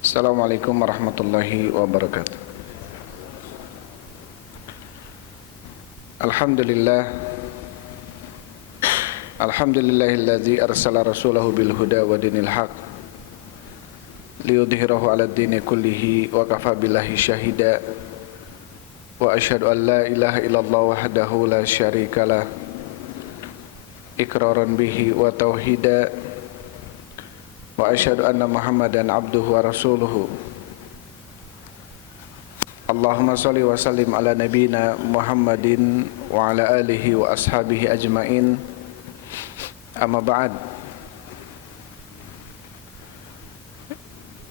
Assalamualaikum warahmatullahi wabarakatuh. Alhamdulillah Alhamdulillahilladzi arsala rasulahu bil huda wa dinil haq liyudhhirahu 'alad dini kullihi wa kafa billahi syahida wa asyhadu an la ilaha illallah wahdahu la syarikalah iqraran bihi wa tauhida wa asyhadu anna Muhammadan abduhu wa rasuluhu. Allahumma salli wa sallim ala nabina Muhammadin wa ala alihi wa ashabihi ajmain. Amma ba'd.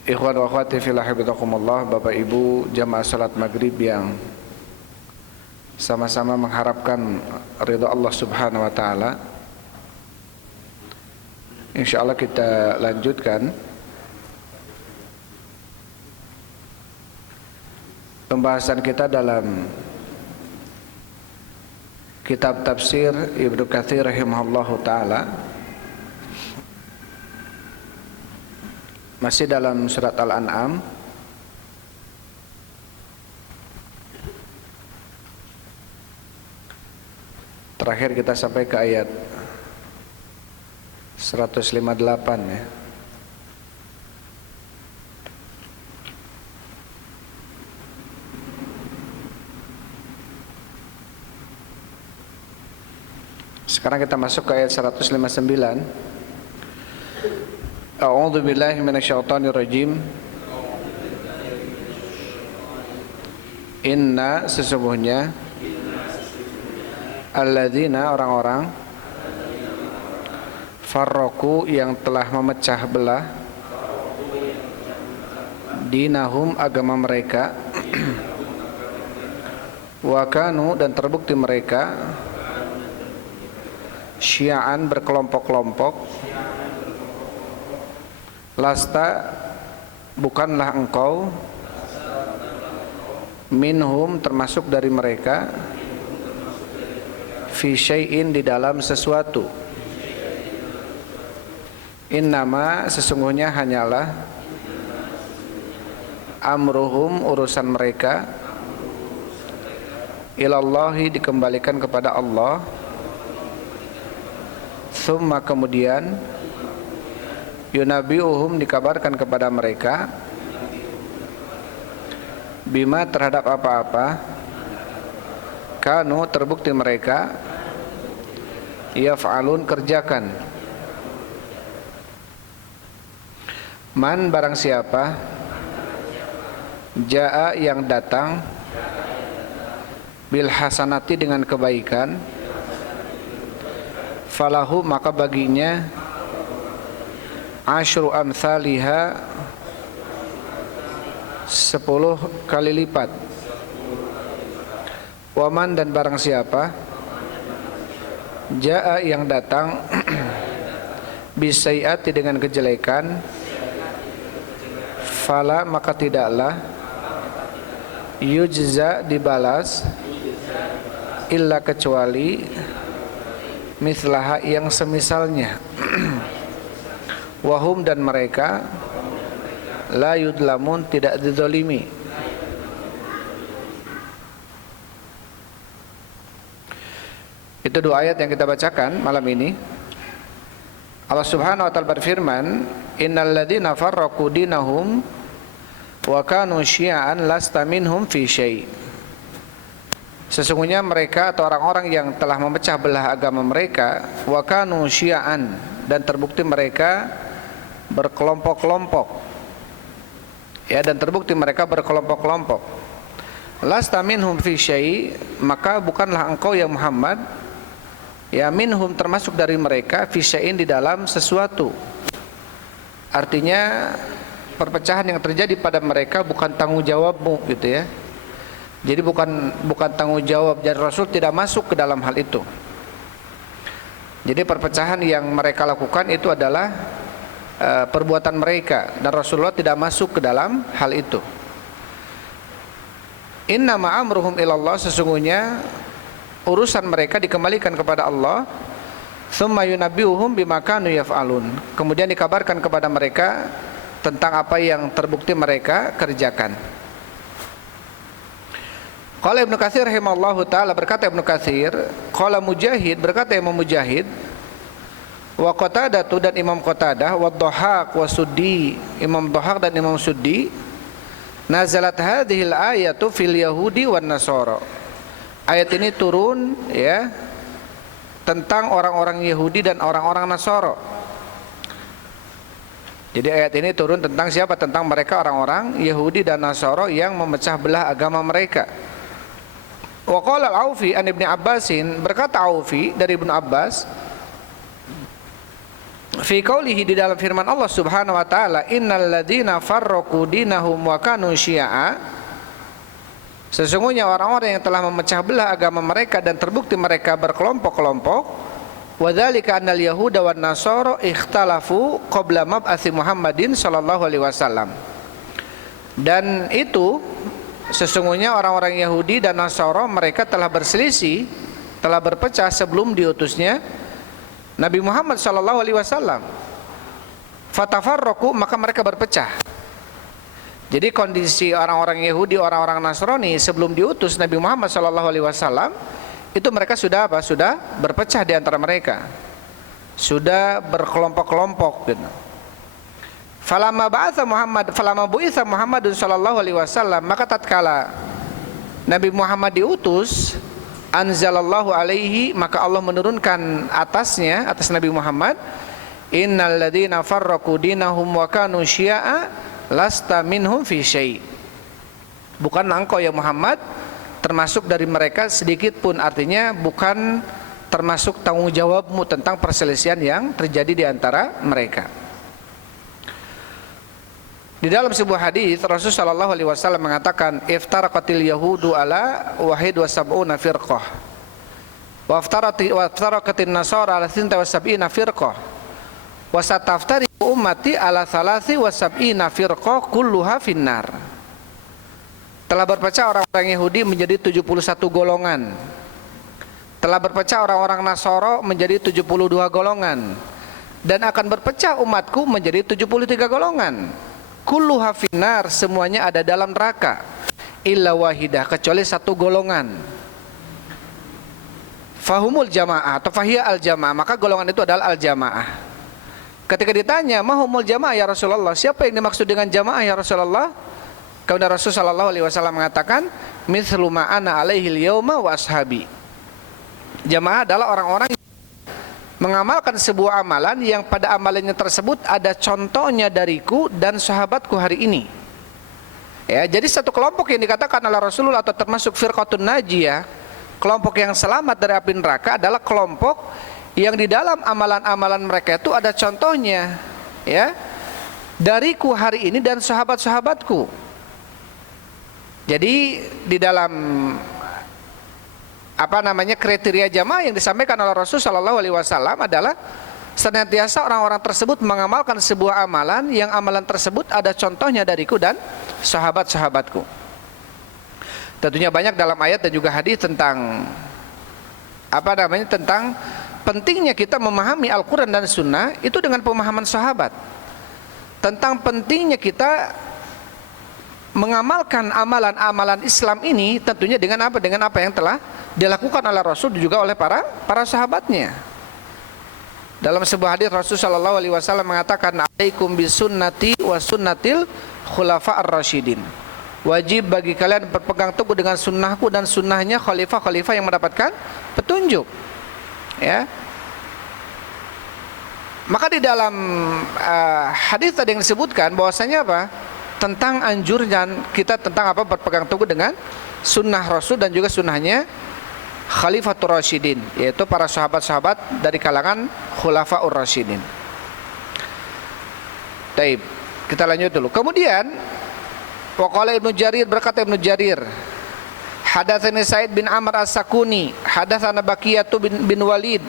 Ikhwan wa akhwati fillah habibakumullah, Bapak Ibu jamaah salat maghrib yang sama-sama mengharapkan ridha Allah Subhanahu wa taala. Insyaallah kita lanjutkan pembahasan kita dalam kitab tafsir Ibnu Katsir rahimahullahu taala, masih dalam surat Al-An'am. Terakhir kita sampai ke ayat 158 ya. Sekarang kita masuk ke ayat 159. A'udzu billahi minasyaitonir rajim. Inna, sesungguhnya, alladzina, orang-orang, farraqu, yang telah memecah belah, dinahum, agama mereka, wa kanu, dan terbukti mereka, syi'an, berkelompok-kelompok, lasta, bukanlah engkau, minhum, termasuk dari mereka, fi syai'in, di dalam sesuatu, innama, sesungguhnya hanyalah, amruhum, urusan mereka, ilallahi, dikembalikan kepada Allah, thumma, kemudian, yunabiuhum, dikabarkan kepada mereka, bima, terhadap apa-apa, kanu, terbukti mereka, yaf'alun, kerjakan. Man, barang siapa, jaa, yang datang, bil hasanati, dengan kebaikan, falahu, maka baginya, asyru amthaliha, 10 kali lipat. Waman, dan barang siapa, jaa, yang datang, bisai'ati, dengan kejelekan, fala, maka tidaklah, yujza, dibalas, illa, kecuali, mithlaha, yang semisalnya, wahum, dan mereka, la yudlamun, tidak dizalimi. Itu dua ayat yang kita bacakan malam ini. Allah Subhanahu wa taala berfirman, innal ladzina farraqu dinahum wa kanu syi'an lasta minhum fi syai'. Sesungguhnya mereka, atau orang-orang yang telah memecah belah agama mereka, wa kanu syi'an, dan terbukti mereka berkelompok-kelompok, ya, dan terbukti mereka berkelompok-kelompok, lasta minhum fi syai', maka bukanlah engkau ya Muhammad, ya, minhum, termasuk dari mereka, fi syai'in, di dalam sesuatu. Artinya perpecahan yang terjadi pada mereka bukan tanggung jawabmu, gitu ya. Jadi bukan tanggung jawab, dan Rasul tidak masuk ke dalam hal itu. Jadi perpecahan yang mereka lakukan itu adalah perbuatan mereka, dan Rasulullah tidak masuk ke dalam hal itu. Innama amruhum ilallah, sesungguhnya urusan mereka dikembalikan kepada Allah. Tsumma yunabbiuhum bima kanu yaf'alun, kemudian dikabarkan kepada mereka tentang apa yang terbukti mereka kerjakan. Qala Ibnu Katsir rahimallahu taala, berkata Ibnu Katsir, qala Mujahid, berkata Imam Mujahid, wa Qatadah dan Imam Qatadah, wa Dhahhak wa Suddi, Imam Dhahhak dan Imam Suddi, nazalat hadhil ayatu fil yahudi wan nasara. Ayat ini turun ya tentang orang-orang Yahudi dan orang-orang Nasara. Jadi ayat ini turun tentang siapa? Tentang mereka orang-orang Yahudi dan Nasara yang memecah belah agama mereka. Wa qala Al-Aufi an Ibnu Abbasin, berkata Aufi dari Ibnu Abbas, fi qaulihi, di dalam firman Allah Subhanahu wa taala, innal ladzina farraqu dinahum wa kanu syi'a, sesungguhnya orang-orang yang telah memecah belah agama mereka dan terbukti mereka berkelompok-kelompok, wadzalika annal yahuda wan nasara ikhtalafu qabla mab'atsi Muhammadin sallallahu alaihi wasallam. Dan itu sesungguhnya orang-orang Yahudi dan Nasara mereka telah berselisih, telah berpecah sebelum diutusnya Nabi Muhammad sallallahu alaihi wasallam. Fatafarraqu, maka mereka berpecah. Jadi kondisi orang-orang Yahudi, orang-orang Nasrani sebelum diutus Nabi Muhammad SAW itu mereka sudah apa? Sudah berpecah di antara mereka, sudah berkelompok-kelompok. Falamma bu'itsa Muhammadun sallallahu alaihi wasallam, maka tatkala Nabi Muhammad diutus, anzalallahu alaihi, maka Allah menurunkan atasnya, atas Nabi Muhammad, innal ladzina farraqu dinahum wa kanu syi'a lasta minhum fi syai'. Bukanlah engkau ya Muhammad termasuk dari mereka sedikit pun, artinya bukan termasuk tanggung jawabmu tentang perselisihan yang terjadi di antara mereka. Di dalam sebuah hadis Rasulullah sallallahu alaihi wasallam mengatakan, iftaraqatil yahudu ala wahid wa sab'una firqah wa iftaraqatin nasara ala thinta wa sab'ina firqah wa sataftari ummati ala salasi wa sab'ina firqah kulluha finnar. Telah berpecah orang-orang Yahudi menjadi 71 golongan. Telah berpecah orang-orang Nasara menjadi 72 golongan. Dan akan berpecah umatku menjadi 73 golongan. Kulluha finnar, semuanya ada dalam neraka. Illa wahidah, kecuali satu golongan. Fahumul jamaah atau fahiyya al jamaah, maka golongan itu adalah al jamaah. Ketika ditanya, mahumul jamaah ya Rasulullah, siapa yang dimaksud dengan jamaah ya Rasulullah? Kemudian Rasul sallallahu alaihi wasallam mengatakan, mithlu ma ana alaihil yauma wa ashabi. Jamaah adalah orang-orang yang mengamalkan sebuah amalan yang pada amalannya tersebut ada contohnya dariku dan sahabatku hari ini. Ya, jadi satu kelompok yang dikatakan oleh Rasulullah atau termasuk firqatun najiyah, kelompok yang selamat dari api neraka, adalah kelompok yang di dalam amalan-amalan mereka itu ada contohnya, ya, dariku hari ini dan sahabat-sahabatku. Jadi di dalam kriteria jamaah yang disampaikan oleh Rasul sallallahu alaihi wasallam adalah senantiasa orang-orang tersebut mengamalkan sebuah amalan yang amalan tersebut ada contohnya dariku dan sahabat-sahabatku. Tentunya banyak dalam ayat dan juga hadis tentang tentang pentingnya kita memahami Al-Quran dan Sunnah itu dengan pemahaman sahabat. Tentang pentingnya kita mengamalkan amalan-amalan Islam ini tentunya dengan apa? Dengan apa yang telah dilakukan oleh Rasul dan juga oleh para sahabatnya. Dalam sebuah hadis Rasul sallallahu alaihi wasallam mengatakan, alaikum bisunnati wa sunnatil khulafa'ir rasyidin. Wajib bagi kalian berpegang teguh dengan sunnahku dan sunnahnya khalifah-khalifah yang mendapatkan petunjuk. Ya. Maka di dalam hadis tadi yang disebutkan bahwasanya apa? Tentang anjuran kita tentang apa? Berpegang teguh dengan sunnah Rasul dan juga sunnahnya Khalifatur Rasyidin, yaitu para sahabat-sahabat dari kalangan Khulafaur Rasyidin. Baik, kita lanjut dulu. Kemudian waqala Ibnu Jarir, berkata Ibnu Jarir, hadatsani Sa'id bin Amr As-Sakuni, hadatsana Baqiyatu bin Walid,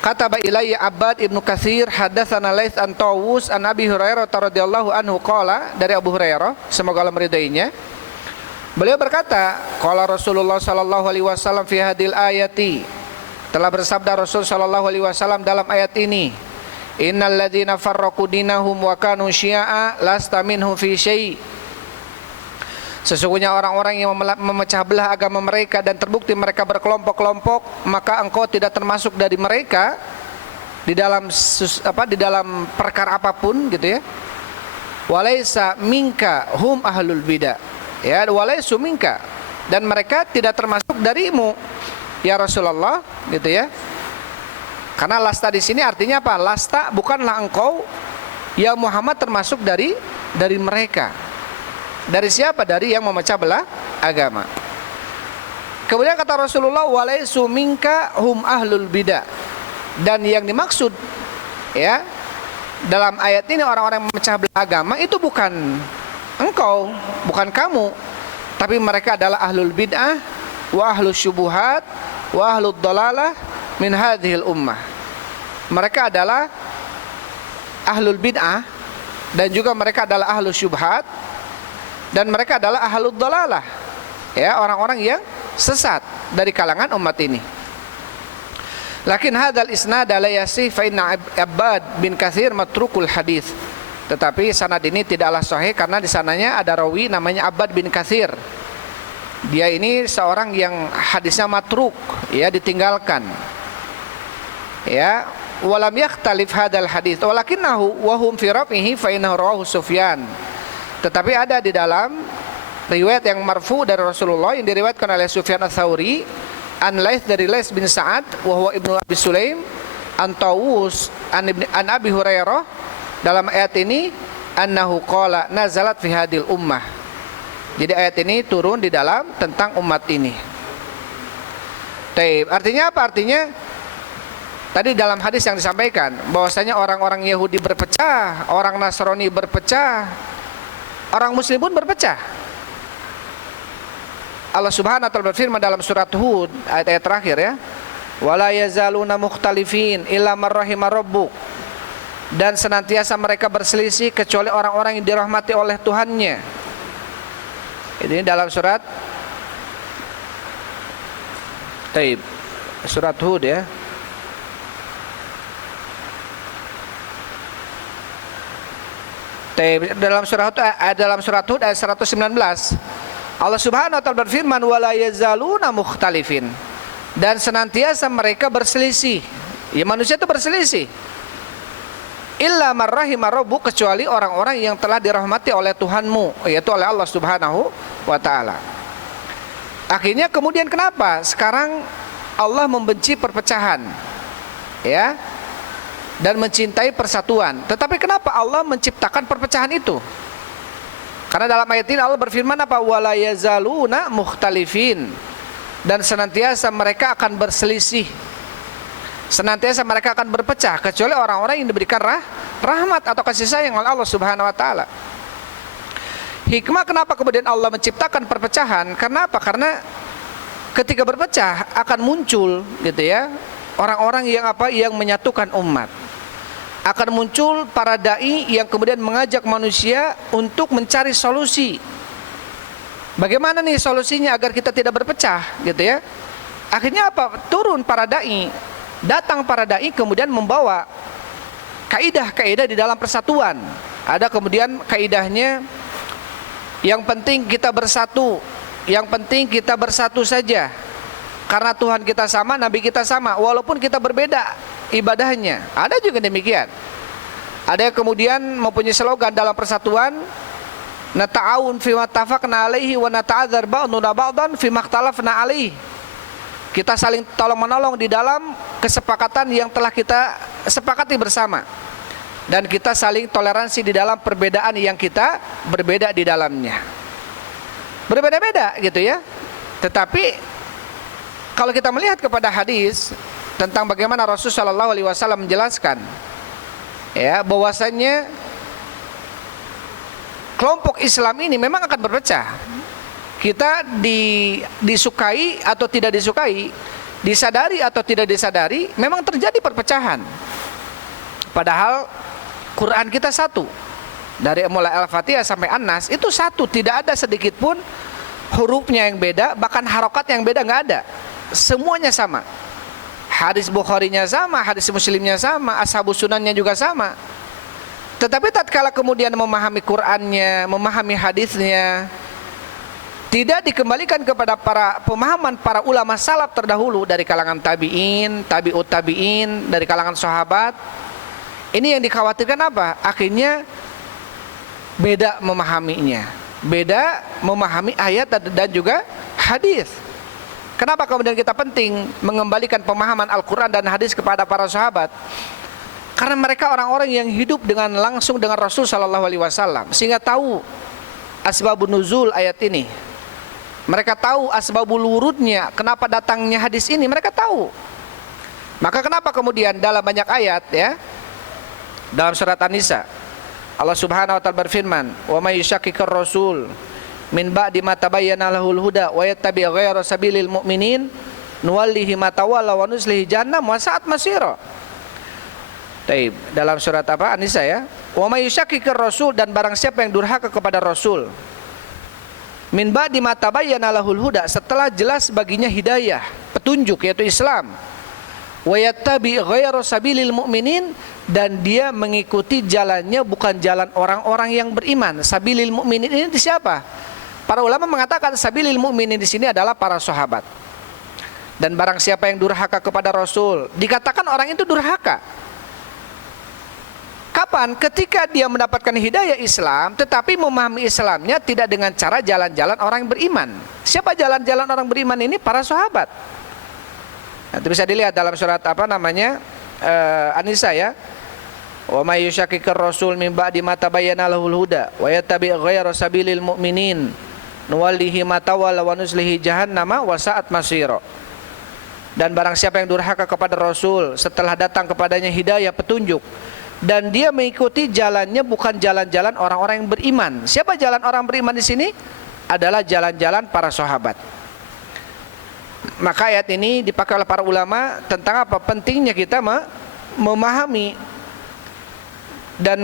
kataba ilayya Abbad Ibnu Katsir, hadatsana Laits an Tawus an Abi Hurairah radhiyallahu anhu qala, dari Abu Hurairah semoga Allah meridainya, beliau berkata, qala Rasulullah sallallahu alaihi wasallam fi hadil ayati, telah bersabda Rasul sallallahu alaihi wasallam dalam ayat ini, Innal ladzina farraqu dinahum wa kanu syi'a lasta minhum fi syai'. Sesungguhnya orang-orang yang memecah belah agama mereka dan terbukti mereka berkelompok-kelompok, maka engkau tidak termasuk dari mereka di dalam perkara apapun gitu ya. Walaisa minka hum ahlul bidah. Ya, walaisu minka, dan mereka tidak termasuk darimu ya Rasulullah gitu ya. Karena lasta di sini artinya apa? Lasta bukanlah engkau ya Muhammad termasuk dari mereka. Dari siapa? Dari yang memecah belah agama. Kemudian kata Rasulullah, walaisu minka hum ahlul bidah. Dan yang dimaksud ya dalam ayat ini orang-orang yang memecah belah agama itu bukan engkau, bukan kamu, tapi mereka adalah ahlul bid'ah wa ahlus syubuhat wa ahlud dalalah min hadhil ummah. Mereka adalah ahlul bid'ah dan juga mereka adalah ahlus syubhat dan mereka adalah ahlud dalalah, ya, orang-orang yang sesat dari kalangan umat ini. Lakin hadzal isnad la yasih fa inna Abbad bin Katsir matrukul hadis. Tetapi sanad ini tidaklah sahih karena di sananya ada rawi namanya Abbad bin Katsir. Dia ini seorang yang hadisnya matruk, ya, ditinggalkan. Ya, walam yakhtalif hadzal hadis walakinnahu wa hum fi rafihi fa innahu rawahu Sufyan. Tetapi ada di dalam riwayat yang marfu dari Rasulullah yang diriwayatkan oleh Sufyan Ats-Tsauri, an Laits dari Laits bin Sa'ad wa huwa ibnu Abi Sulaim, an Tawus an Abi Hurairah, dalam ayat ini annahu qala nazalat fi hadil ummah. Jadi ayat ini turun di dalam tentang umat ini. Taib. Artinya apa? Artinya tadi dalam hadis yang disampaikan bahwasanya orang-orang Yahudi berpecah, orang Nasrani berpecah, orang Muslim pun berpecah. Allah Subhanahu wa taala berfirman dalam surat Hud ayat-ayat terakhir ya. Wala yazaluna mukhtalifin illa man rahima rabbuk. Dan senantiasa mereka berselisih kecuali orang-orang yang dirahmati oleh Tuhannya. Ini dalam surat Taib, surat Hud ya. Taib, dalam surat Hud ayat 119. Allah Subhanahu wa taala berfirman wala yazaluna mukhtalifin, dan senantiasa mereka berselisih. Ya, manusia itu berselisih. Illa man rahima rabbuk, kecuali orang-orang yang telah dirahmati oleh Tuhanmu, yaitu oleh Allah Subhanahu wa taala. Akhirnya kemudian kenapa sekarang Allah membenci perpecahan, ya, dan mencintai persatuan? Tetapi kenapa Allah menciptakan perpecahan itu? Karena dalam ayat ini Allah berfirman apa? Wala yazaluna mukhtalifin, dan senantiasa mereka akan berselisih, senantiasa mereka akan berpecah, kecuali orang-orang yang diberikan rahmat atau kasih sayang oleh Allah Subhanahu wa taala. Hikmah kenapa kemudian Allah menciptakan perpecahan? Karena apa? Karena ketika berpecah akan muncul gitu ya, orang-orang yang yang menyatukan umat. Akan muncul para dai yang kemudian mengajak manusia untuk mencari solusi. Bagaimana nih solusinya agar kita tidak berpecah gitu ya? Akhirnya apa? Turun para dai. Datang para dai kemudian membawa kaidah-kaidah di dalam persatuan. Ada kemudian kaidahnya, yang penting kita bersatu, yang penting kita bersatu saja. Karena Tuhan kita sama, Nabi kita sama, walaupun kita berbeda ibadahnya. Ada juga demikian. Ada yang kemudian mempunyai slogan dalam persatuan, nata'awun fima tafaqna alaihi wa nata'adzar ba'duna ba'dan fima ikhtalafna alaihi. Kita saling tolong menolong di dalam kesepakatan yang telah kita sepakati bersama, dan kita saling toleransi di dalam perbedaan yang kita berbeda di dalamnya. Berbeda-beda gitu ya. Tetapi kalau kita melihat kepada hadis tentang bagaimana Rasulullah SAW menjelaskan, ya, bahwasanya kelompok Islam ini memang akan berpecah. Kita disukai atau tidak disukai, disadari atau tidak disadari, memang terjadi perpecahan. Padahal Quran kita satu, dari mulai Al-Fatihah sampai An-Nas itu satu, tidak ada sedikit pun hurufnya yang beda, bahkan harokat yang beda nggak ada, semuanya sama. hadis Bukharinya sama, hadis Muslimnya sama, ashabus sunannya juga sama. Tetapi tatkala kemudian memahami Qur'annya, memahami hadisnya, tidak dikembalikan kepada pemahaman para ulama salaf terdahulu dari kalangan tabi'in, tabi'ut tabi'in, dari kalangan sahabat. Ini yang dikhawatirkan apa? Akhirnya beda memahaminya, beda memahami ayat dan juga hadis. Kenapa kemudian kita penting mengembalikan pemahaman Al-Quran dan hadis kepada para sahabat? Karena mereka orang-orang yang hidup dengan langsung dengan Rasul Sallallahu Alaihi Wasallam, sehingga tahu asbabun nuzul ayat ini. Mereka tahu asbabul wurudnya, kenapa datangnya hadis ini, mereka tahu. Maka kenapa kemudian dalam banyak ayat, ya, dalam surat An-Nisa, Allah Subhanahu wa taala berfirman, "Wa may yushakkikir rasul min ba'di ma tabayyana lahul huda wa yattabi' ghayra sabilil mu'minin nuwallihi ma tawalla wa nuslihi jahannam wa sa'at masira." Taib, dalam surat apa? An-Nisa, ya. "Wa may yushakkikir rasul," dan barang siapa yang durhaka kepada Rasul, min ba'di ma tabayyana lahul huda, setelah jelas baginya hidayah, petunjuk yaitu Islam, wa yattabi' ghayra sabilil mu'minin, dan dia mengikuti jalannya bukan jalan orang-orang yang beriman. Sabilil mu'minin ini siapa? Para ulama mengatakan sabilil mu'minin di sini adalah para sahabat. Dan barang siapa yang durhaka kepada Rasul, dikatakan orang itu durhaka. Kapan? Ketika dia mendapatkan hidayah Islam, tetapi memahami Islamnya tidak dengan cara jalan-jalan orang yang beriman. Siapa jalan-jalan orang beriman ini? Para sahabat. Nanti bisa dilihat dalam surat apa namanya, An-Nisa, ya. "Wa may yushakkikir rasul min ba'di ma tabayyana lahul huda wa yattabi' ghayra sabilil mu'minin nuwallihi ma tawalla wa nuslihi jahannama wa sa'at masira." Dan barang siapa yang durhaka kepada Rasul setelah datang kepadanya hidayah, petunjuk, dan dia mengikuti jalannya bukan jalan-jalan orang-orang yang beriman. Siapa jalan orang beriman di sini? Adalah jalan-jalan para sahabat. Maka ayat ini dipakai oleh para ulama tentang apa? Pentingnya kita memahami dan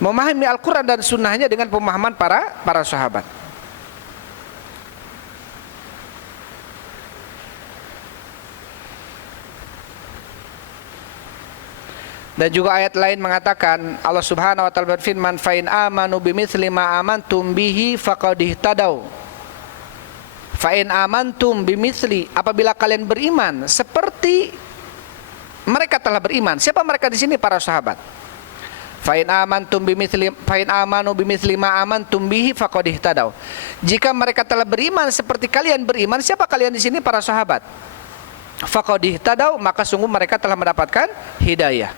memahami Al-Quran dan sunnahnya dengan pemahaman para sahabat. Dan juga ayat lain mengatakan, Allah Subhanahu wa taala berfirman, "Fa in amanu bimitsli ma amantum bihi faqad ihtadaw." Fa in amantum bimitsli, apabila kalian beriman seperti mereka telah beriman. Siapa mereka di sini? Para sahabat. Fa in amanu bimitsli ma amantum bihi faqad ihtadaw. Jika mereka telah beriman seperti kalian beriman, siapa kalian di sini? Para sahabat. Faqad ihtadaw, maka sungguh mereka telah mendapatkan hidayah.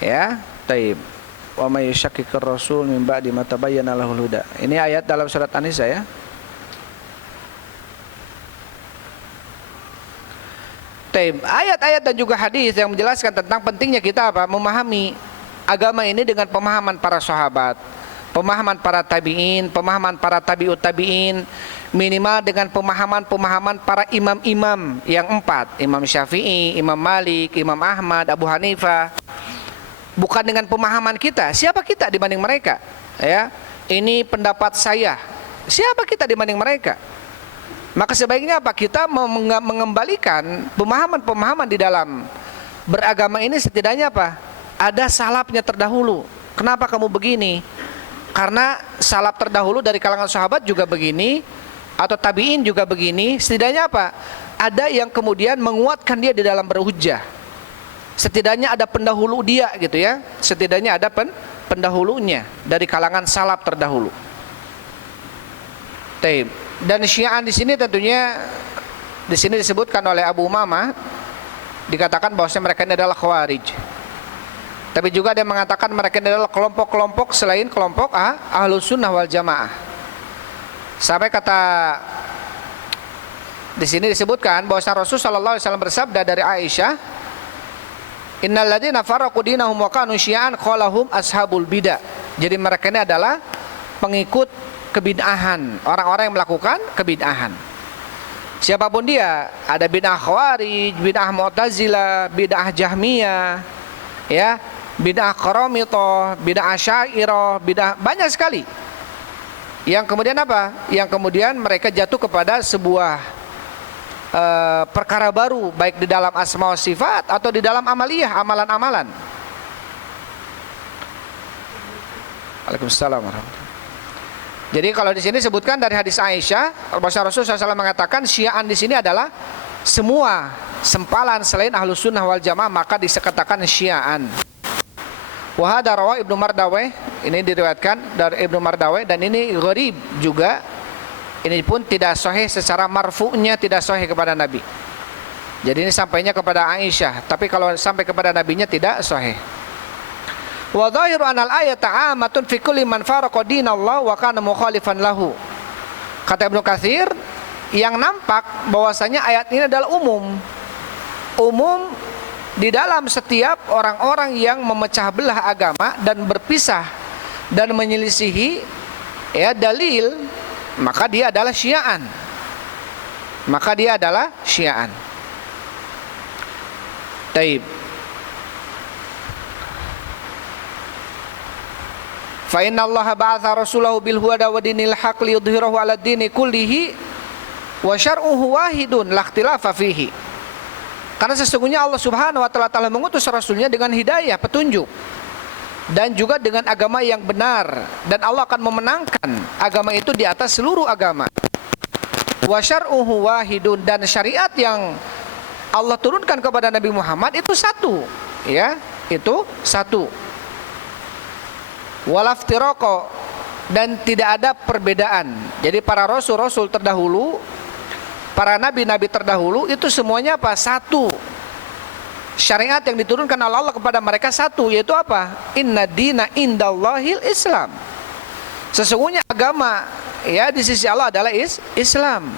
Ya, taib. Wa may yushakkikir rasul min ba'di ma tabayyana lahul huda. Ini ayat dalam surat An-Nisa, ya. Taib. Ayat-ayat dan juga hadis yang menjelaskan tentang pentingnya kita memahami agama ini dengan pemahaman para sahabat, pemahaman para tabi'in, pemahaman para tabi'ut tabi'in, minimal dengan pemahaman para imam-imam yang 4, Imam Syafi'i, Imam Malik, Imam Ahmad, Abu Hanifah. Bukan dengan pemahaman kita. Siapa kita dibanding mereka? Ya, ini pendapat saya. Siapa kita dibanding mereka? Maka sebaiknya apa? Kita mengembalikan pemahaman-pemahaman di dalam beragama ini, setidaknya apa? Ada salafnya terdahulu. Kenapa kamu begini? Karena salaf terdahulu dari kalangan sahabat juga begini, atau tabi'in juga begini. Setidaknya apa? Ada yang kemudian menguatkan dia di dalam berhujjah. Setidaknya ada pendahulu dia, gitu ya. Setidaknya ada pendahulunya dari kalangan salaf terdahulu. Taib. Dan Syiah di sini tentunya di sini disebutkan oleh Abu Umamah, dikatakan bahwasanya mereka ini adalah Khawarij. Tapi juga ada yang mengatakan mereka ini adalah kelompok-kelompok selain kelompok Ahlus Sunnah wal Jamaah. Sampai kata di sini disebutkan bahwasanya Rasul sallallahu alaihi wasallam bersabda dari Aisyah, "Innal ladzina farraqu dinahum wa kanu syi'an qalahum ashabul bidah." Jadi mereka ini adalah pengikut kebid'ahan, orang-orang yang melakukan kebid'ahan. Siapapun dia, ada bid'ah Khawarij, bid'ah Mu'tazilah, bid'ah Jahmiyah, ya, bid'ah Qaramithah, bid'ah Asy'ariyah, bid'ah banyak sekali. Yang kemudian apa? Yang kemudian mereka jatuh kepada sebuah perkara baru, baik di dalam asma wa sifat atau di dalam amaliyah, amalan-amalan. Waalaikumsalam warahmatullahi. Jadi kalau di sini sebutkan dari hadis Aisyah, Rasulullah SAW mengatakan Syi'an di sini adalah semua sempalan selain Ahlus Sunnah wal Jamaah, maka dikatakan Syi'an. Wa hadza rawahu Ibnu Mardawayh, ini diriwayatkan dari Ibnu Mardawayh, dan ini gharib juga. Ini pun tidak sahih secara marfu'nya, tidak sahih kepada Nabi. Jadi ini sampainya kepada Aisyah, tapi kalau sampai kepada nabinya tidak sahih. Wa dhahiru anal ayata 'amatun fi kulli man faraqa dinallah wa kana mukhalifan lahu. Kata Ibnu Katsir, yang nampak bahwasanya ayat ini adalah umum di dalam setiap orang-orang yang memecah belah agama dan berpisah dan menyelisihi ya dalil, maka dia adalah Syi'an. Taib. Fa inna Allah ba'atha rasulahu bil huda wa dinil haqq liyudhhirahu 'ala ad-dini kullihi wa syar'uhu wahidun la ikhtilafa fihi. Karena sesungguhnya Allah Subhanahu wa taala telah mengutus rasulnya dengan hidayah, petunjuk, dan juga dengan agama yang benar, dan Allah akan memenangkan agama itu di atas seluruh agama. Wa syar'uhu wahidun, dan syariat yang Allah turunkan kepada Nabi Muhammad itu satu, ya, itu satu. Walaftiroko, dan tidak ada perbedaan. Jadi para rasul-rasul terdahulu, para nabi-nabi terdahulu itu semuanya apa? Satu. Syariat yang diturunkan oleh Allah kepada mereka satu, yaitu apa? Inna dina indallahil Islam. Sesungguhnya agama ya di sisi Allah adalah Islam.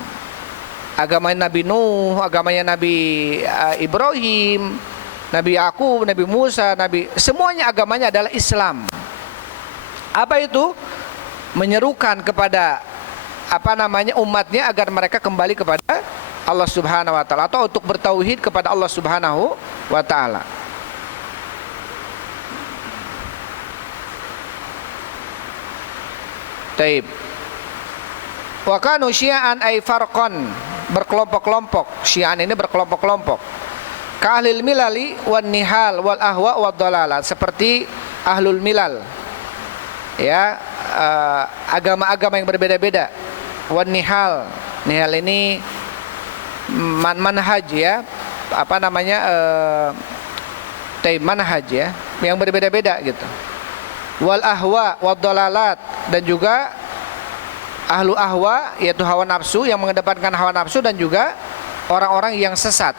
Agamanya Nabi Nuh, agamanya Nabi Ibrahim, Nabi Yakub, Nabi Musa, semuanya agamanya adalah Islam. Apa itu? Menyerukan kepada umatnya agar mereka kembali kepada Allah Subhanahu wa taala, atau untuk bertauhid kepada Allah Subhanahu wa taala. Taib. Wa kanu syi'an ay farqan, berkelompok-kelompok. Syi'an ini berkelompok-kelompok. Ka ahlil milali wan nihal wal ahwa wad dalalat, seperti ahlul milal. Ya, agama-agama yang berbeda-beda. Wan nihal ini manhaj ya, manhaj ya, yang berbeda-beda gitu. Wal ahwa wad dalalat, dan juga ahlu ahwa, yaitu hawa nafsu, yang mengedepankan hawa nafsu, dan juga orang-orang yang sesat.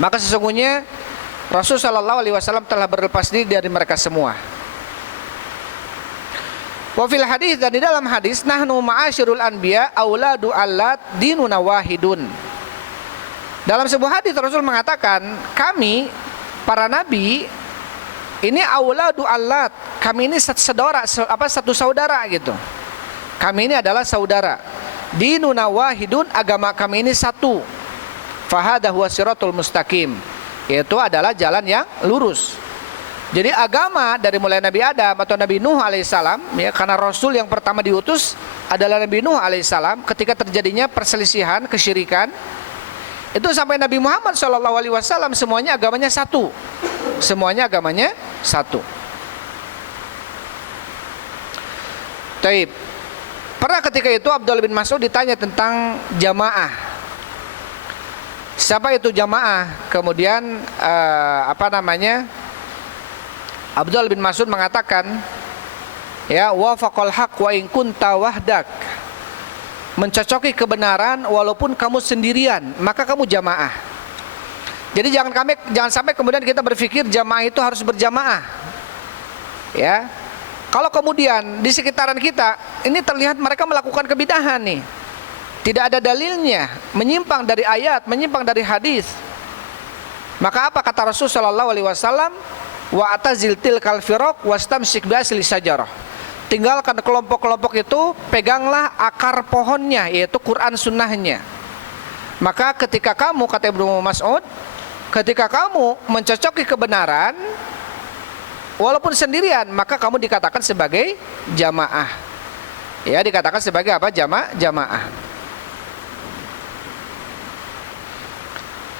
Maka sesungguhnya Rasulullah SAW telah berlepas diri dari mereka semua. Wa fil hadis, dan di dalam hadis, nahnu ma'asyirul anbiya auladu allat dinuna wahidun. Dalam sebuah hadis Rasul mengatakan, kami para nabi ini auladu allat, kami ini satu saudara gitu. Kami ini adalah saudara. Dinuna wahidun, agama kami ini satu. Fahada huwa siratul mustaqim, yaitu adalah jalan yang lurus. Jadi agama dari mulai Nabi Adam atau Nabi Nuh alaihissalam, ya, karena Rasul yang pertama diutus adalah Nabi Nuh alaihissalam, ketika terjadinya perselisihan, kesyirikan, itu sampai Nabi Muhammad SAW semuanya agamanya satu. Semuanya agamanya satu. Taib. Pernah ketika itu Abdullah bin Mas'ud ditanya tentang jamaah. Siapa itu jamaah? Kemudian Abdullah bin Mas'ud mengatakan, ya, wafaqal haq wa in kunta wahdak, mencocoki kebenaran walaupun kamu sendirian, maka kamu jamaah. Jadi jangan sampai kemudian kita berpikir jamaah itu harus berjamaah. Ya. Kalau kemudian di sekitaran kita ini terlihat mereka melakukan kebidahan nih, tidak ada dalilnya, menyimpang dari ayat, menyimpang dari hadis, maka apa kata Rasulullah SAW? Wa atazil tilkal firaq wastamsik biasli sajarah. Tinggalkan kelompok-kelompok itu, peganglah akar pohonnya, yaitu Quran sunnahnya. Maka ketika kamu, kata Ibnu Mas'ud, ketika kamu mencocoki kebenaran walaupun sendirian, maka kamu dikatakan sebagai jamaah. Ya, dikatakan sebagai apa? Jamaah.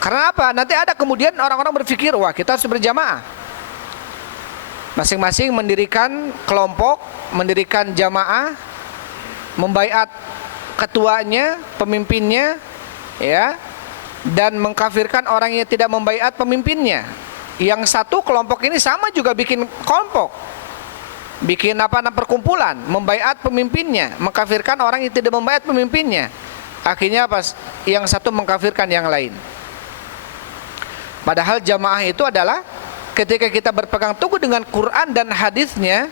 Karena apa? Nanti ada kemudian orang-orang berpikir, wah kita harus berjamaah. Masing-masing mendirikan kelompok, mendirikan jamaah, membaiat ketuanya, pemimpinnya, ya, dan mengkafirkan orang yang tidak membaiat pemimpinnya. Yang satu kelompok ini sama juga bikin kelompok, bikin perkumpulan, membaiat pemimpinnya, mengkafirkan orang yang tidak membaiat pemimpinnya. Akhirnya apa? Yang satu mengkafirkan yang lain. Padahal jamaah itu adalah ketika kita berpegang teguh dengan Quran dan hadisnya,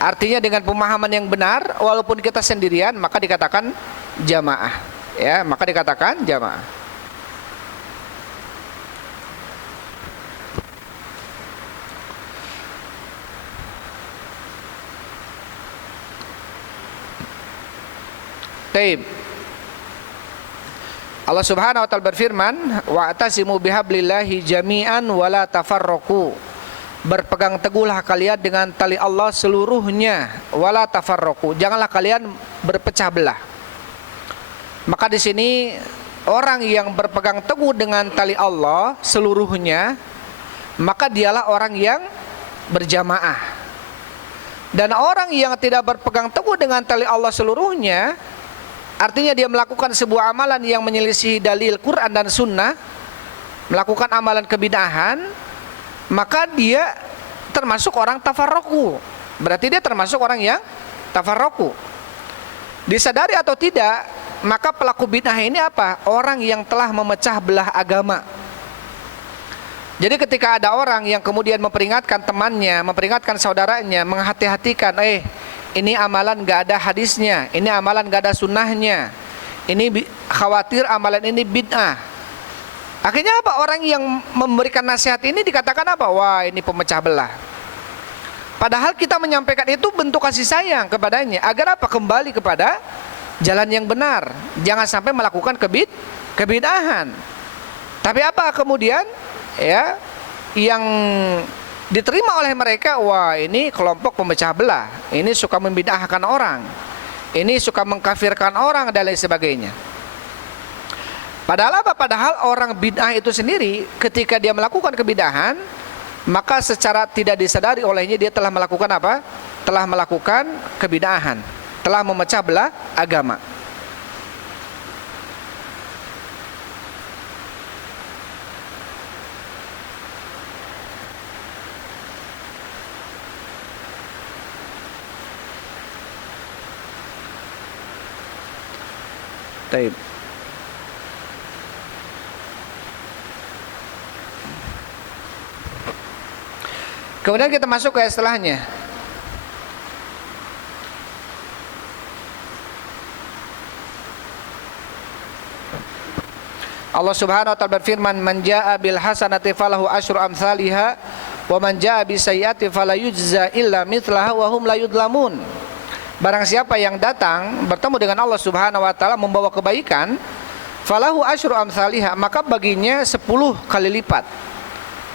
artinya dengan pemahaman yang benar, walaupun kita sendirian, maka dikatakan jamaah. Ya, maka dikatakan jamaah. Taib. Allah Subhanahu wa taala berfirman, wa'tasimu bihablillahi jami'an wala tafarraqu. Berpegang teguhlah kalian dengan tali Allah seluruhnya, wala tafarraqu. Janganlah kalian berpecah belah. Maka di sini orang yang berpegang teguh dengan tali Allah seluruhnya, maka dialah orang yang berjamaah. Dan orang yang tidak berpegang teguh dengan tali Allah seluruhnya, artinya dia melakukan sebuah amalan yang menyelisihi dalil Quran dan Sunnah, melakukan amalan kebidahan, maka dia termasuk orang tafarruqu. Berarti dia termasuk orang yang tafarruqu. Disadari atau tidak, maka pelaku bid'ah ini apa? Orang yang telah memecah belah agama. Jadi ketika ada orang yang kemudian memperingatkan temannya, memperingatkan saudaranya, menghati-hatikan, ini amalan gak ada hadisnya, ini amalan gak ada sunnahnya, ini khawatir amalan ini bid'ah. Akhirnya apa? Orang yang memberikan nasihat ini dikatakan apa? Wah, ini pemecah belah. Padahal kita menyampaikan itu bentuk kasih sayang kepadanya, agar apa? Kembali kepada jalan yang benar, jangan sampai melakukan kebidahan. Tapi apa kemudian? Ya, yang diterima oleh mereka, wah ini kelompok pemecah belah, ini suka membid'ahkan orang, ini suka mengkafirkan orang dan lain sebagainya. Padahal apa? Padahal orang bid'ah itu sendiri ketika dia melakukan kebidahan, maka secara tidak disadari olehnya dia telah melakukan apa? Telah melakukan kebidahan, telah memecah belah agama. Taib. Kemudian kita masuk ke setelahnya. Allah Subhanahu wa taala berfirman, "Man jaa'a bil hasanati falahu asyru amsalihha wa man jaa'a bis sayyi'ati fala yujza illa mithlaha wa hum la yudlamun." Barang siapa yang datang bertemu dengan Allah Subhanahu wa taala membawa kebaikan, falahu asyru amsalihha, maka baginya 10 kali lipat.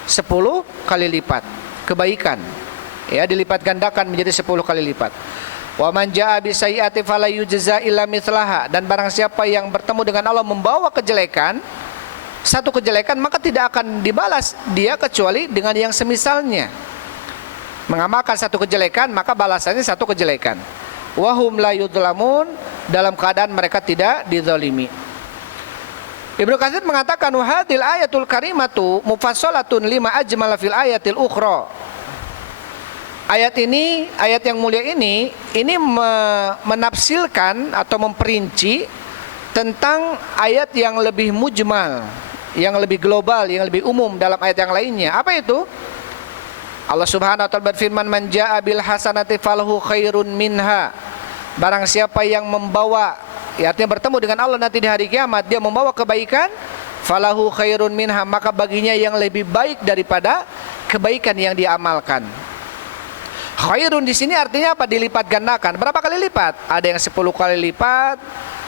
10 kali lipat kebaikan. Ya, dilipat gandakan menjadi 10 kali lipat. Wa man jaa'a bis sayyi'ati fala yujza illa mithlaha, dan barang siapa yang bertemu dengan Allah membawa kejelekan, satu kejelekan, maka tidak akan dibalas dia kecuali dengan yang semisalnya. Mengamalkan satu kejelekan, maka balasannya satu kejelekan. Wa hum la yudlamun, dalam keadaan mereka tidak dizalimi. Ibnu Katsir mengatakan, wa hadhil ayatul karimatu mufassalatun lima ajmala fil ayatil ukhra. Ayat ini, ayat yang mulia ini menafsirkan atau memperinci tentang ayat yang lebih mujmal, yang lebih global, yang lebih umum dalam ayat yang lainnya. Apa itu? Allah Subhanahu wa taala berfirman, "Man jaa'a bil hasanati falahu khairun minha." Barang siapa yang membawa, ya artinya bertemu dengan Allah nanti di hari kiamat, dia membawa kebaikan, falahu khairun minha, maka baginya yang lebih baik daripada kebaikan yang dia amalkan. Khairun di sini artinya apa? Dilipat gandakan. Berapa kali lipat? Ada yang 10 kali lipat,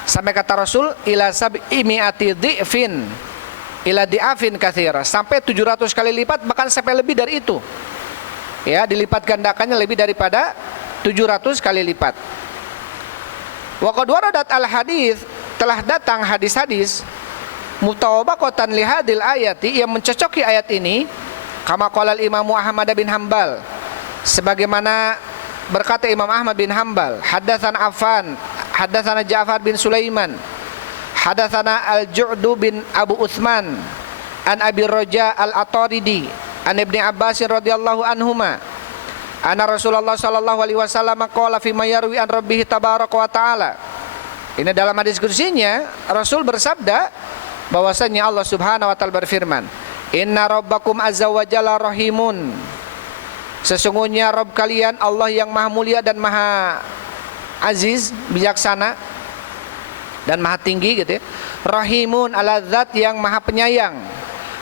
sampai kata Rasul ila sab'imi'ati dhi'fin, ila di'afin katsira, sampai 700 kali lipat, bahkan sampai lebih dari itu. Ya, dilipat gandakannya lebih daripada 700 kali lipat. Wa qad waradat al-hadis, telah datang hadis-hadis mutawabaqatan li hadil ayati, yang mencocoki ayat ini, kama qala al-Imam Ahmad bin Hanbal, sebagaimana berkata Imam Ahmad bin Hanbal, haddatsana Affan, haddatsana Ja'far bin Sulaiman, haddatsana Al-Ju'du bin Abu Utsman, an Abi Raja Al-Ataridi, an Ibni Abbas radhiyallahu anhuma, anna Rasulullah sallallahu alaihi wasallam qala fi ma yarwi an rabbih tabaraka wa taala. Ini dalam hadis kursinya Rasul bersabda bahwasanya Allah Subhanahu wa taala berfirman, "Inna rabbakum azza wa jalla rahimun." Sesungguhnya Rabb kalian Allah yang maha mulia dan maha aziz, bijaksana dan maha tinggi gitu ya. Rahimun, ala zat yang maha penyayang.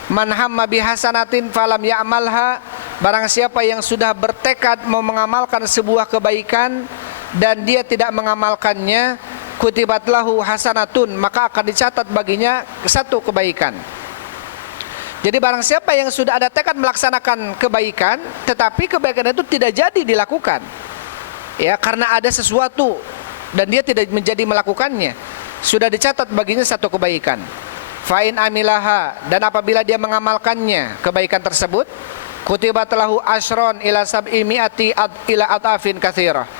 Man hamma bihasanatin falam ya'malha, barang siapa yang sudah bertekad mau mengamalkan sebuah kebaikan dan dia tidak mengamalkannya, kutibat lahu hasanatun, maka akan dicatat baginya satu kebaikan. Jadi barang siapa yang sudah ada tekad melaksanakan kebaikan tetapi kebaikan itu tidak jadi dilakukan, ya, karena ada sesuatu dan dia tidak menjadi melakukannya, sudah dicatat baginya satu kebaikan. Fa'in amilaha, dan apabila dia mengamalkannya kebaikan tersebut, kutibat lahu asron ila sab'i mi'ati ila atafin katsirah,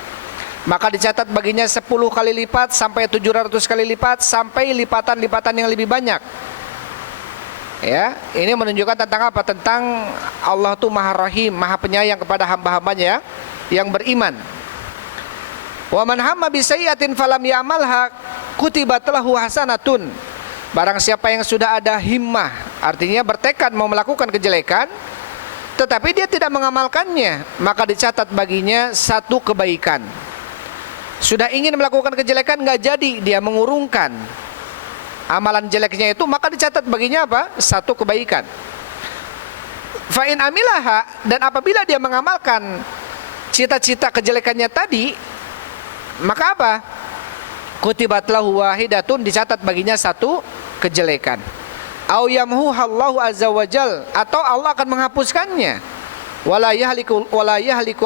maka dicatat baginya 10 kali lipat sampai 700 kali lipat, sampai lipatan-lipatan yang lebih banyak. Ya, ini menunjukkan tentang apa? Tentang Allah itu Maha Rahim, Maha Penyayang kepada hamba-hambanya yang beriman. Wa man hamma bi sayyi'atin falam ya'malha kutibat lahu hasanatun. Barang siapa yang sudah ada himmah, artinya bertekad mau melakukan kejelekan tetapi dia tidak mengamalkannya, maka dicatat baginya satu kebaikan. Sudah ingin melakukan kejelekan nggak jadi, dia mengurungkan amalan jeleknya itu, maka dicatat baginya apa? Satu kebaikan. Fa'in amilaha, dan apabila dia mengamalkan cita-cita kejelekannya tadi, maka apa? Kutibat lahu wahidatun, dicatat baginya satu kejelekan. Au yamhuhallahu azza wajal, atau Allah akan menghapuskannya. Wala yahliku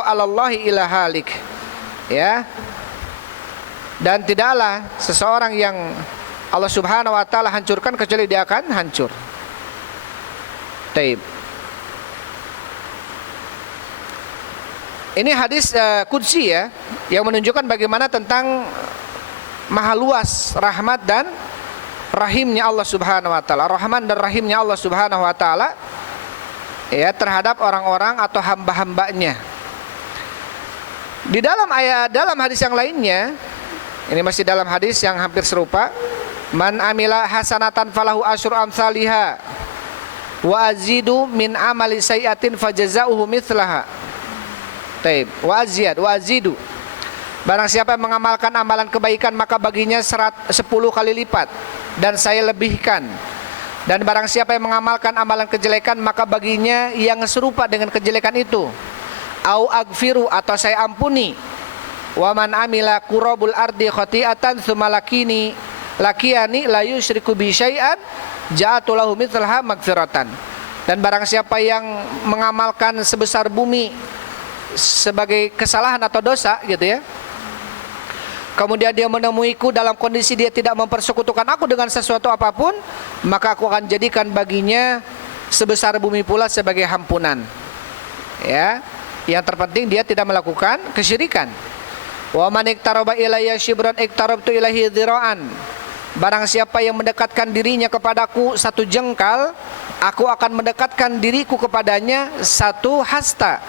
'alallahi illa halik. Ya. Dan tidaklah seseorang yang Allah Subhanahu wa taala hancurkan kecuali dia akan hancur. Taib. Ini hadis qudsi ya, yang menunjukkan bagaimana tentang maha luas rahmat dan rahimnya Allah Subhanahu wa taala, rahman dan rahimnya Allah Subhanahu wa taala ya terhadap orang-orang atau hamba-hambanya. Di dalam hadis yang lainnya, ini masih dalam hadis yang hampir serupa, man amila hasanatan falahu asyru amsalihha wa azidu min amali sayyi'atin fajazauhu mithlaha. Taib. Wa azidu. Barang siapa yang mengamalkan amalan kebaikan maka baginya 10 kali lipat dan saya lebihkan. Dan barang siapa yang mengamalkan amalan kejelekan maka baginya yang serupa dengan kejelekan itu. Au agfiru, atau saya ampuni. Wa man amila qurabul ardi khati'atan tsumma lakiyani la yusyriku bi syai'an ja'atu lahu mithlaha magfiratan. Dan barang siapa yang mengamalkan sebesar bumi sebagai kesalahan atau dosa gitu ya, kemudian dia menemuiku dalam kondisi dia tidak mempersekutukan aku dengan sesuatu apapun, maka aku akan jadikan baginya sebesar bumi pula sebagai ampunan. Ya, yang terpenting dia tidak melakukan kesyirikan. Wa man iktaraba ilayya shibran iktarabtu ilaihi dhira'an. Barang siapa yang mendekatkan dirinya kepadaku satu jengkal, aku akan mendekatkan diriku kepadanya satu hasta.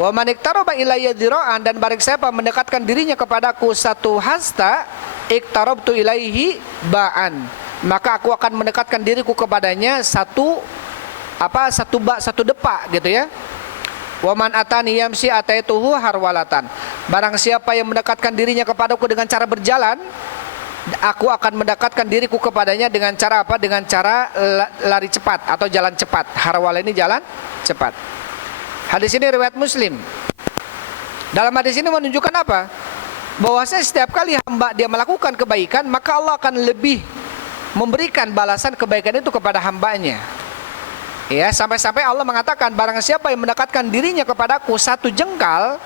Wa man iktaraba ilayya dhira'an, dan barang siapa mendekatkan dirinya kepadaku satu hasta, iktarabtu ilaihi ba'an, maka aku akan mendekatkan diriku kepadanya satu depak gitu ya. Wa man atani yamsi ataituhu harwalatan. Barang siapa yang mendekatkan dirinya kepadaku dengan cara berjalan, aku akan mendekatkan diriku kepadanya dengan cara apa? Dengan cara lari cepat atau jalan cepat. Harwala ini jalan cepat. Hadis ini riwayat Muslim. Dalam hadis ini menunjukkan apa? Bahwasanya setiap kali hamba dia melakukan kebaikan, maka Allah akan lebih memberikan balasan kebaikan itu kepada hambanya. Ya, sampai-sampai Allah mengatakan barang siapa yang mendekatkan dirinya kepadaku satu jengkal,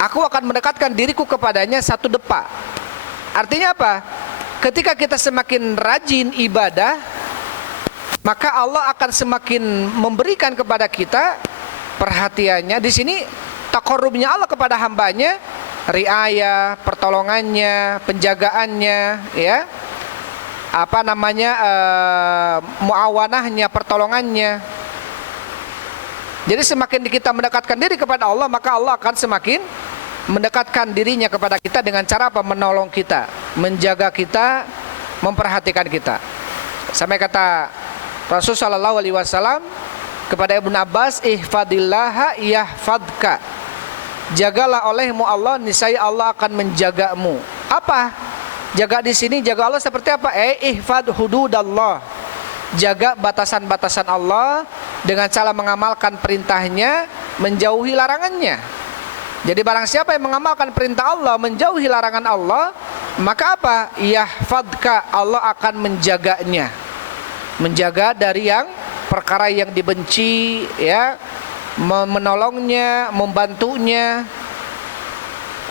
aku akan mendekatkan diriku kepadanya satu depa. Artinya apa? Ketika kita semakin rajin ibadah, maka Allah akan semakin memberikan kepada kita perhatiannya. Di sini taqarrubnya Allah kepada hambanya, riayah, pertolongannya, penjagaannya, ya, muawanahnya, pertolongannya. Jadi semakin kita mendekatkan diri kepada Allah, maka Allah akan semakin mendekatkan dirinya kepada kita dengan cara apa? Menolong kita, menjaga kita, memperhatikan kita. Sampai kata Rasul sallallahu alaihi wasallam kepada Ibnu Abbas, ihfadillaha yahfadka. Jagalah olehmu Allah, niscaya Allah akan menjagamu. Apa? Jaga di sini, jaga Allah seperti apa? Ihfad hududallah. Jaga batasan-batasan Allah dengan cara mengamalkan perintahnya, menjauhi larangannya. Jadi barang siapa yang mengamalkan perintah Allah, menjauhi larangan Allah, maka apa? Yahfadka, Allah akan menjaganya. Menjaga dari yang perkara yang dibenci, ya, menolongnya, membantunya.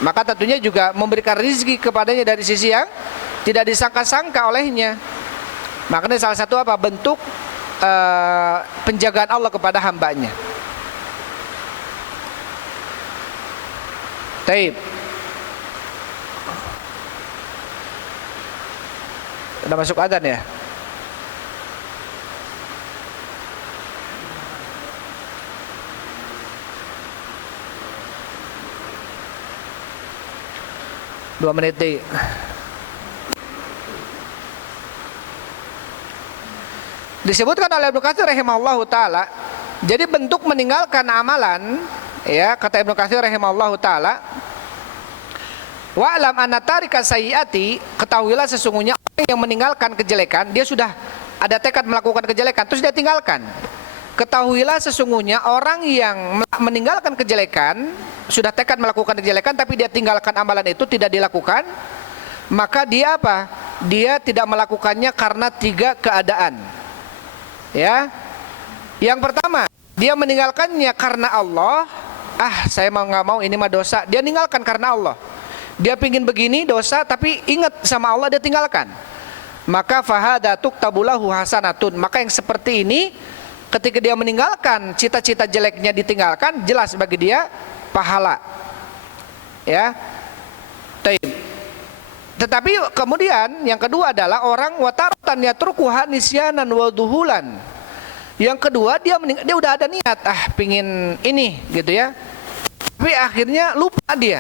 Maka tentunya juga memberikan rizki kepadanya dari sisi yang tidak disangka-sangka olehnya. Makanya salah satu apa? Bentuk penjagaan Allah kepada hambanya. Taib. Udah masuk adzan ya? Dua menit deh. Disebutkan oleh Ibnu Katsir rahimahullahu taala, jadi bentuk meninggalkan amalan, ya, kata Ibnu Katsir rahimahullahu taala, wa'lam anna tarika sayyiati, ketahuilah sesungguhnya orang yang meninggalkan kejelekan, dia sudah ada tekad melakukan kejelekan terus dia tinggalkan. Ketahuilah sesungguhnya orang yang meninggalkan kejelekan, sudah tekad melakukan kejelekan tapi dia tinggalkan amalan itu, tidak dilakukan, maka dia apa? Dia tidak melakukannya karena tiga keadaan. Ya. Yang pertama, dia meninggalkannya karena Allah. Saya nggak mau, ini mah dosa. Dia tinggalkan karena Allah. Dia pingin begini dosa tapi ingat sama Allah, dia tinggalkan. Maka fahada tuktabulahu hasanatun. Maka yang seperti ini, ketika dia meninggalkan cita-cita jeleknya, ditinggalkan, jelas bagi dia pahala. Ya. Tetapi kemudian yang kedua adalah orang wataratan yatrukuha nisyanan wa duhulan. Yang kedua dia udah ada niat, pingin ini gitu ya. Tapi akhirnya lupa dia.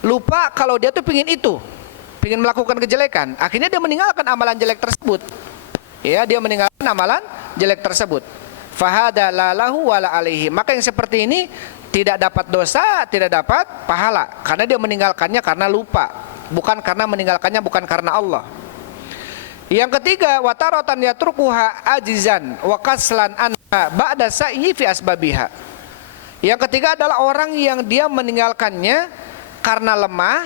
Lupa kalau dia tuh pingin itu. Pingin melakukan kejelekan. Akhirnya dia meninggalkan amalan jelek tersebut. Ya, dia meninggalkan amalan jelek tersebut. Fahada la lahu wala alaihi. Maka yang seperti ini tidak dapat dosa, tidak dapat pahala, karena dia meninggalkannya karena lupa, bukan karena meninggalkannya bukan karena Allah. Yang ketiga, wataratan yatrukuha ajizan wa kaslan anha ba'da sa'i fi asbabiha. Yang ketiga adalah orang yang dia meninggalkannya karena lemah,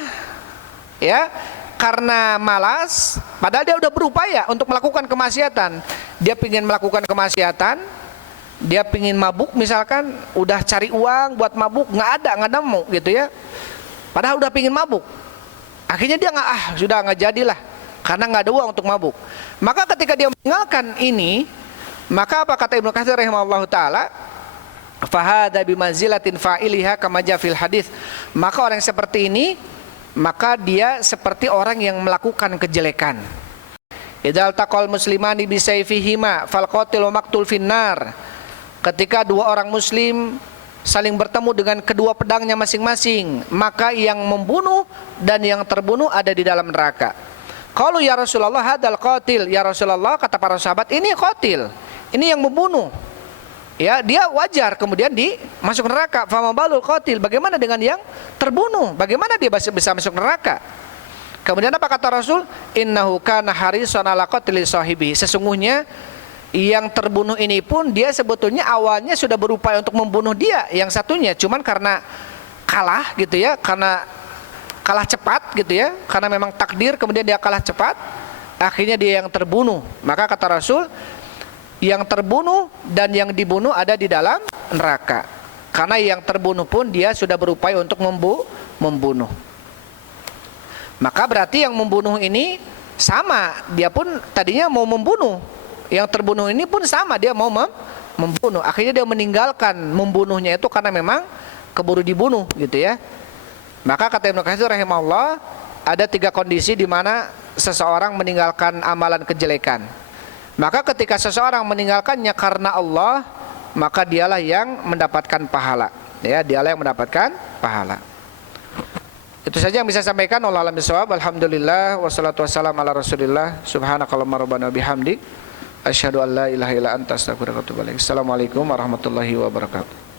ya, karena malas, padahal dia udah berupaya untuk melakukan kemaksiatan. Dia pingin melakukan kemaksiatan, dia pingin mabuk misalkan, udah cari uang buat mabuk, nggak nemu gitu ya. Padahal udah pingin mabuk. Akhirnya dia nggak jadilah, karena nggak ada uang untuk mabuk. Maka ketika dia meninggalkan ini, maka apa kata Ibnu Katsir rahimahullahu taala? Fahada bimanzilatin fa'iliha kama jaa fil hadis. Maka orang seperti ini, maka dia seperti orang yang melakukan kejelekan. Idzal taqal muslimani bisayfihima fal qatil wa maqtul finnar. Ketika dua orang muslim saling bertemu dengan kedua pedangnya masing-masing, maka yang membunuh dan yang terbunuh ada di dalam neraka. Qalu ya Rasulullah hadal qatil. Ya Rasulullah, kata para sahabat, ini qatil, ini yang membunuh. Ya, dia wajar kemudian masuk neraka. Fama balul qatil, bagaimana dengan yang terbunuh? Bagaimana dia bisa masuk neraka? Kemudian apa kata Rasul? Innahu kana harisan ala qatli sahibi. Sesungguhnya yang terbunuh ini pun dia sebetulnya awalnya sudah berupaya untuk membunuh dia yang satunya, cuman karena kalah gitu ya, karena kalah cepat gitu ya, karena memang takdir kemudian dia kalah cepat, akhirnya dia yang terbunuh. Maka kata Rasul, yang terbunuh dan yang dibunuh ada di dalam neraka. Karena yang terbunuh pun dia sudah berupaya untuk membunuh. Maka berarti yang membunuh ini sama, dia pun tadinya mau membunuh. Yang terbunuh ini pun sama, dia mau membunuh. Akhirnya dia meninggalkan membunuhnya itu karena memang keburu dibunuh gitu ya. Maka kata Ibnu Katsir rahimahullah, ada 3 kondisi di mana seseorang meninggalkan amalan kejelekan. Maka ketika seseorang meninggalkannya karena Allah, maka dialah yang mendapatkan pahala. Ya, dialah yang mendapatkan pahala. Itu saja yang bisa sampaikan. Wallahu a'lam bishawab. Alhamdulillah wassalatu wassalamu ala Rasulillah. Subhanakallahumma rabbana bihamdik asyhadu an la ilaha illa anta astaghfiruka wa atubu ilaik. Assalamualaikum warahmatullahi wabarakatuh.